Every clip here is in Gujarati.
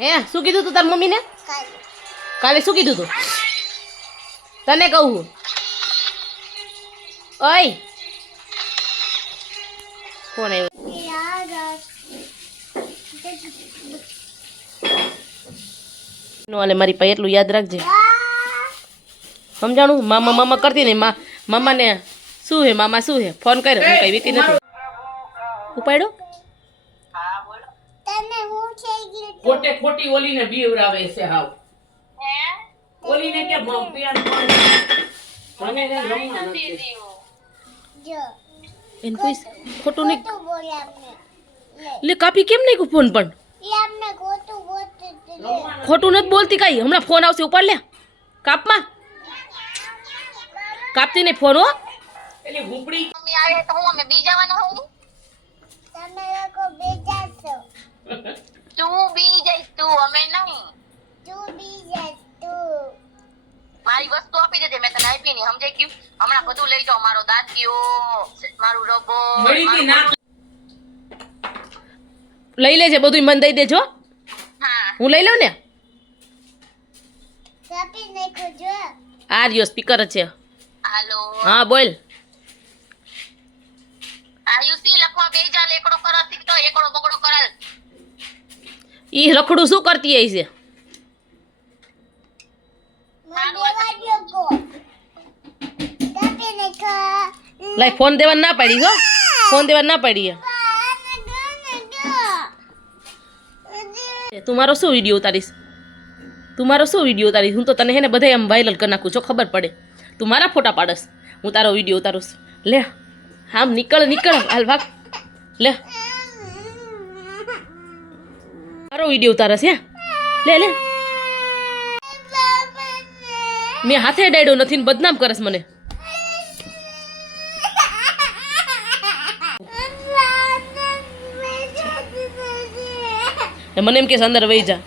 હે શું કીધું તું તાર મમ્મીને? કાલે શું કીધું તું? તને કહું ઓય કોણ આવ્યો? નોલે મારી પાસે એટલું યાદ રાખજે. સમજાણું? મામા મામા કરતી ને મામાને શું હે મામા શું હે ફોન કર્યો હું કઈ વીતી નથી ઉપાડ્યો. ખોટે ખોટી ઓલીને બીવરાવે છે હાવ. ઓલીને કે મમ્પિયાન ફોન મને ને રમવા નથી જો એન કોઈ ખોટું નહીં લે કાપી કેમ નહીં ફોન પણ ખોટું નથી બોલતી કઈ. હમણાં ફોન આવશે ઉપાડ લે કાપમાં કાપતી નહીં ફોન હો. એટલે ભૂપડી મમ્મી આવે તો હું અમે બી જવાનો હું તમે લોકો બી જાશો તું બી જઈશ તું અમે નહીં તું બી જઈશ તું મારી વસ્તુ આપી દેજે મેં તને આપી નહીં સમજાઈ ગયું. હમણાં બધું લઈ જાઓ મારો દાંતિયો મારું રબો લઈ લેજે બધું મને દઈ દેજો. હા હું લઈ લઉં ને. કાપી નાખો જો આ રહ્યો સ્પીકર છે. હાલો હા બોલ. આયુસી લખવા બેજા લેકડો કરો શીખતો એકડો બગડો કરાલ. ઈ રખડું શું કરતી આઈ છે? લાઈ ફોન દેવા ના પાડી હો. ફોન દેવા ના પાડી. તું મારો શું વિડીયો ઉતારીશ? તું મારો શું વિડીયો ઉતારીશ? હું તો તને હે ને બધા એમ વાયરલ કરી નાખું છો ખબર પડે. તું મારા ફોટા પાડસ હું તારો વિડીયો ઉતારું. લે આમ નીકળ નીકળ હાલ ભાગ લે મારો વિડીયો ઉતારસ હે લે લે. મેં હાથે ડાયડો નથી ને બદનામ કરસ મને. મને એમ કે અંદર વહી જા.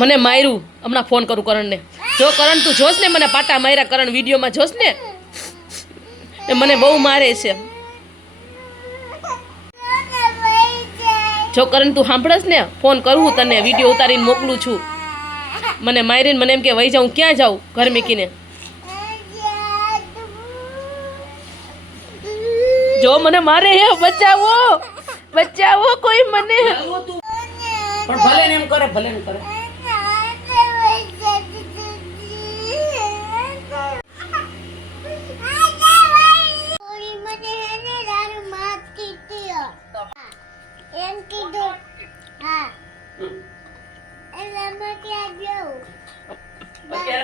મને માર્યું હમણાં ફોન કરું કરણને. જો કરણ તું જોશ ને મને પાટા માર્યા કરણ વિડીયોમાં જોશ ને એ મને બહુ મારે છે. જો કરણ તું સાંભળસ ને ફોન કરું તને વિડીયો ઉતારીને મોકલું છું. મને મારીને મને એમ કે વહી જાઉં ક્યાં જાઉં ઘર મેકીને. જો મને મારે હે બચાવો બચાવો કોઈ મને. પણ ભલે ને એમ કરે ભલે ને કરે.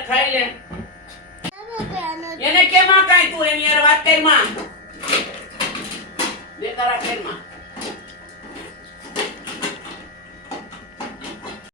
ખાઈ લે એને કેમાં કાઈ તું એની યાર વાત કર માં બે તારા ખેર માં